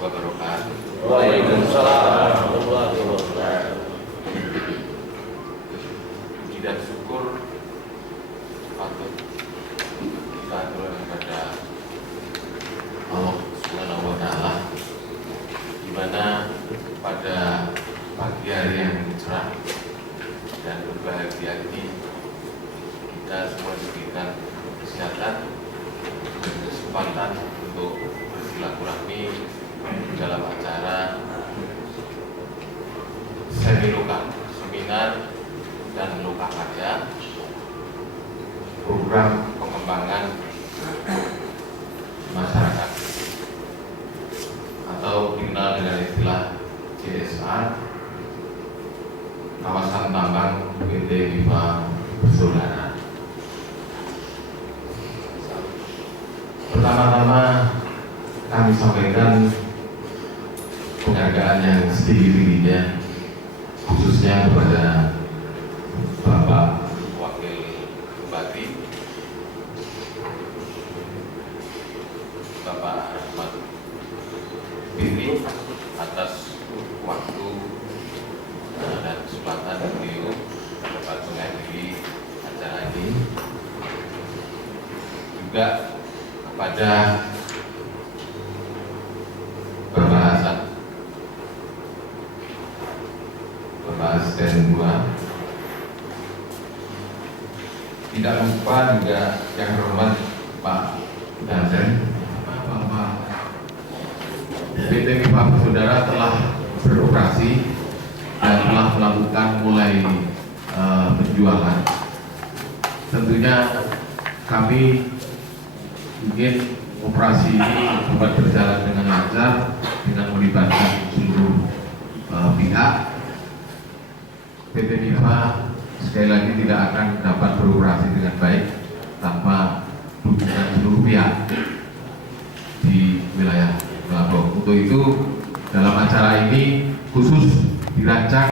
wabarakatuh. Waalaikumsalam warahmatullahi wabarakatuh. Puji dan syukur patut kita aturkan kepada Allah Subhanahu wa Ta'ala, di mana pada pagi hari yang cerah dan berbahagia ini kita semua diberikan kesehatan dan kesempatan untuk bersilaturahmi dalam acara seminar dan loka karya, program pengembangan masyarakat atau dikenal dengan istilah CSR, kawasan tambang PT Bima Bersaudara. Pertama-tama kami sampaikan penghargaan yang setinggi-tingginya khususnya kepada Bapak Wakil Bupati, Bapak Ahmad Fikri, atas waktu dan kesempatan beliau dapat menghadiri acara ini. Juga kepada Bapak Hasan, Bapak Asisten 2, tidak lupa juga yang terhormat Pak Dansen, Bapak PT Bima Bersaudara telah beroperasi dan telah melakukan mulai penjualan. Tentunya kami ingin operasi ini dapat berjalan dengan lancar dengan melibatkan seluruh pihak. PT Bima sekali lagi tidak akan dapat beroperasi dengan baik tanpa dukungan seluruh pihak di wilayah Lampung. Untuk itu dalam acara ini khusus dirancang